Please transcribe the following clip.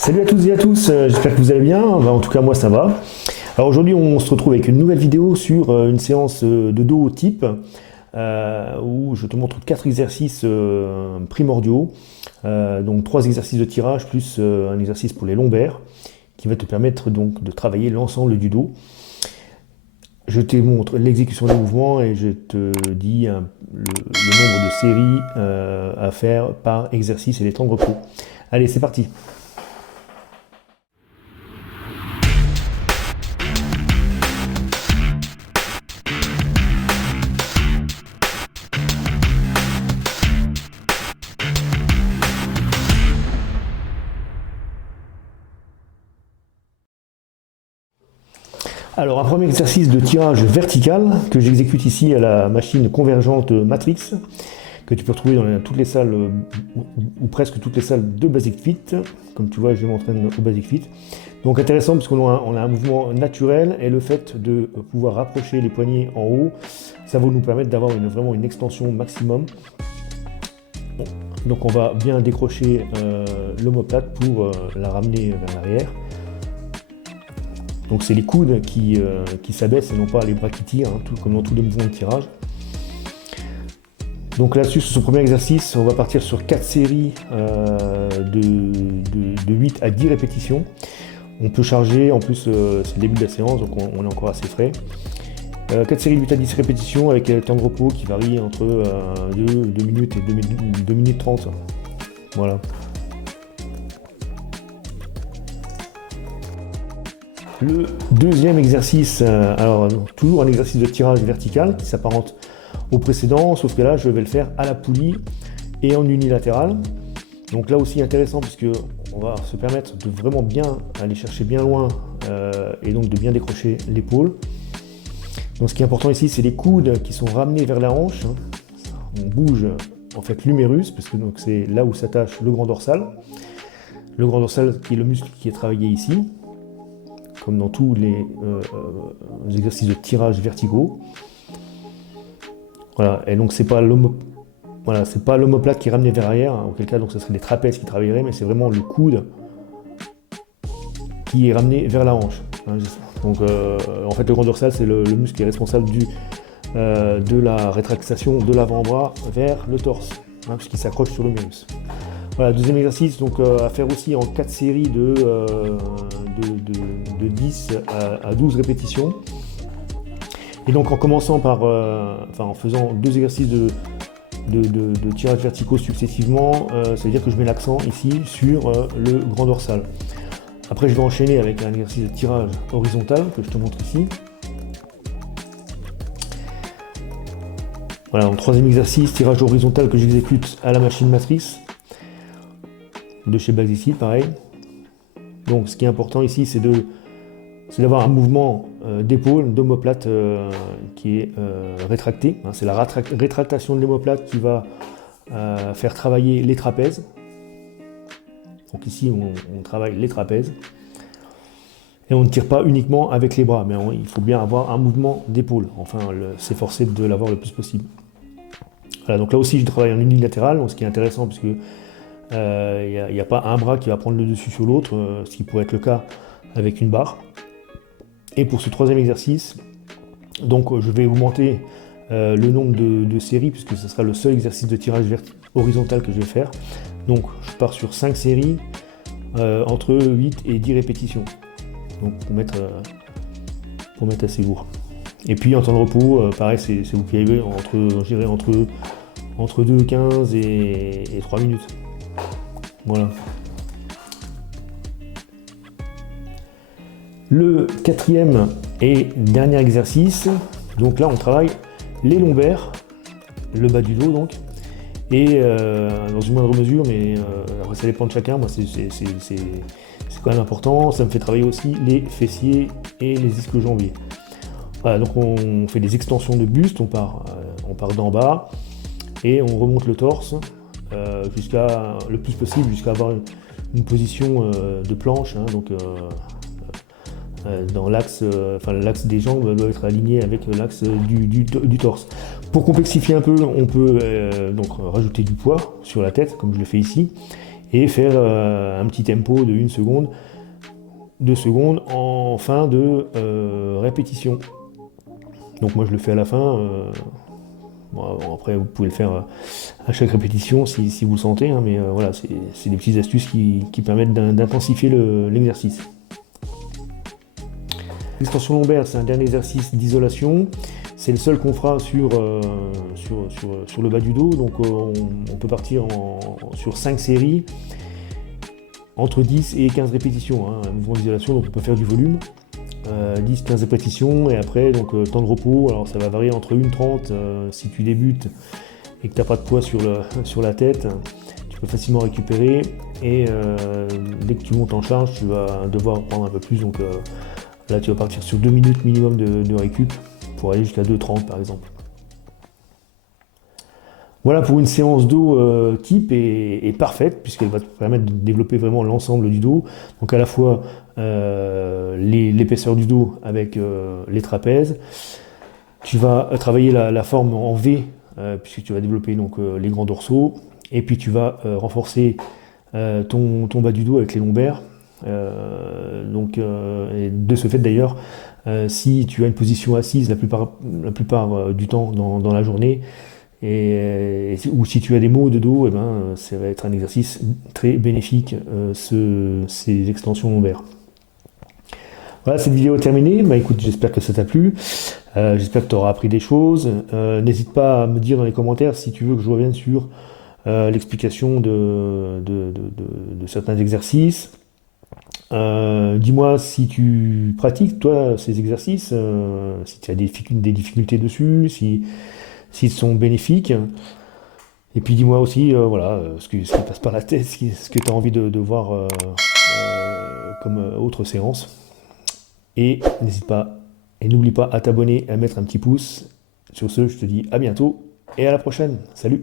Salut à toutes et à tous, j'espère que vous allez bien, en tout cas moi ça va. Alors aujourd'hui on se retrouve avec une nouvelle vidéo sur une séance de dos type où je te montre 4 exercices primordiaux, donc 3 exercices de tirage plus un exercice pour les lombaires qui va te permettre donc de travailler l'ensemble du dos. Je te montre l'exécution des mouvements et je te dis le nombre de séries à faire par exercice et les temps de repos. Allez, c'est parti! Alors un premier exercice de tirage vertical que j'exécute ici à la machine convergente Matrix, que tu peux retrouver dans toutes les salles, ou presque toutes les salles de Basic Fit. Comme tu vois, je m'entraîne au Basic Fit. Donc intéressant parce qu'on a un mouvement naturel et le fait de pouvoir rapprocher les poignets en haut, ça va nous permettre d'avoir vraiment une extension maximum. Donc on va bien décrocher l'omoplate pour la ramener vers l'arrière. Donc c'est les coudes qui s'abaissent et non pas les bras qui tirent, hein, comme dans tous les mouvements de tirage. Donc là-dessus, sur ce premier exercice, on va partir sur 4 séries de 8 à 10 répétitions. On peut charger, en plus c'est le début de la séance, donc on est encore assez frais. 4 séries de 8 à 10 répétitions avec un temps de repos qui varie entre 2 minutes et 2 minutes 30. Voilà. Le deuxième exercice, alors toujours un exercice de tirage vertical qui s'apparente au précédent, sauf que là je vais le faire à la poulie et en unilatéral. Donc là aussi intéressant puisque on va se permettre de vraiment bien aller chercher bien loin et donc de bien décrocher l'épaule. Donc ce qui est important ici, c'est les coudes qui sont ramenés vers la hanche. On bouge en fait l'humérus parce que c'est là où s'attache le grand dorsal. Le grand dorsal qui est le muscle qui est travaillé ici, comme dans tous les exercices de tirage verticaux. Voilà, et donc c'est pas l'omoplate qui est ramené vers l'arrière, hein, auquel cas donc ce serait les trapèzes qui travailleraient, mais c'est vraiment le coude qui est ramené vers la hanche. Hein. Donc en fait le grand dorsal c'est le muscle qui est responsable de la rétractation de l'avant-bras vers le torse, hein, puisqu'il s'accroche sur le l'humérus. Voilà, deuxième exercice donc à faire aussi en 4 séries de 10 à 12 répétitions. Et donc en commençant par, en faisant 2 exercices de tirage verticaux successivement, ça veut dire que je mets l'accent ici sur le grand dorsal. Après je vais enchaîner avec un exercice de tirage horizontal que je te montre ici. Voilà, donc troisième exercice, tirage horizontal que j'exécute à la machine matrice de chez Basic Fit, pareil. Donc ce qui est important ici, c'est d'avoir un mouvement d'épaule, d'omoplate qui est rétracté. Hein, c'est la rétractation de l'omoplate qui va faire travailler les trapèzes. Donc ici, on travaille les trapèzes. Et on ne tire pas uniquement avec les bras, mais il faut bien avoir un mouvement d'épaule. Enfin, s'efforcer de l'avoir le plus possible. Voilà, donc là aussi, je travaille en unilatéral, donc ce qui est intéressant, puisque il n'y a pas un bras qui va prendre le dessus sur l'autre, ce qui pourrait être le cas avec une barre. Et pour ce troisième exercice, donc je vais augmenter le nombre de séries, puisque ce sera le seul exercice de tirage horizontal que je vais faire. Donc je pars sur 5 séries entre 8 et 10 répétitions. Donc pour mettre assez lourd. Et puis en temps de repos, pareil, c'est vous qui arrivez entre 2, 15 et 3 minutes. Voilà. Le quatrième et dernier exercice, donc là on travaille les lombaires, le bas du dos donc, et dans une moindre mesure, mais après ça dépend de chacun, moi c'est quand même important, ça me fait travailler aussi les fessiers et les ischio-jambiers. Voilà, donc on fait des extensions de buste, on part d'en bas et on remonte le torse jusqu'à le plus possible, jusqu'à avoir une position de planche, hein, donc dans l'axe des jambes doit être aligné avec l'axe du torse. Pour complexifier un peu, on peut donc rajouter du poids sur la tête, comme je le fais ici, et faire un petit tempo de 1 seconde, 2 secondes en fin de répétition. Donc moi je le fais à la fin. Bon, après vous pouvez le faire à chaque répétition si vous le sentez, hein, mais voilà, c'est des petites astuces qui permettent d'intensifier l'exercice. L'extension lombaire, c'est un dernier exercice d'isolation. C'est le seul qu'on fera sur le bas du dos. Donc on peut partir sur 5 séries, entre 10 et 15 répétitions. Hein, un mouvement d'isolation, donc on peut faire du volume. 10-15 répétitions et après donc temps de repos. Alors ça va varier entre 1,30 si tu débutes et que tu n'as pas de poids sur la tête. Tu peux facilement récupérer et dès que tu montes en charge, tu vas devoir prendre un peu plus. Donc là, tu vas partir sur 2 minutes minimum de récup pour aller jusqu'à 2,30 par exemple. Voilà pour une séance dos type et parfaite, puisqu'elle va te permettre de développer vraiment l'ensemble du dos. Donc à la fois l'épaisseur du dos avec les trapèzes. Tu vas travailler la forme en V, puisque tu vas développer donc, les grands dorsaux. Et puis tu vas renforcer ton bas du dos avec les lombaires. Et de ce fait d'ailleurs, si tu as une position assise la plupart du temps dans la journée, ou si tu as des maux de dos, eh ben, ça va être un exercice très bénéfique, ces extensions lombaires. Voilà, cette vidéo est terminée. Bah, écoute, j'espère que ça t'a plu. J'espère que tu auras appris des choses. N'hésite pas à me dire dans les commentaires si tu veux que je revienne sur l'explication de certains exercices. Dis-moi si tu pratiques, toi, ces exercices, si tu as des difficultés dessus, s'ils sont bénéfiques. Et puis dis-moi aussi voilà, ce qui passe par la tête, ce que tu as envie de voir comme autre séance. Et n'hésite pas, et n'oublie pas à t'abonner et à mettre un petit pouce. Sur ce, je te dis à bientôt et à la prochaine. Salut!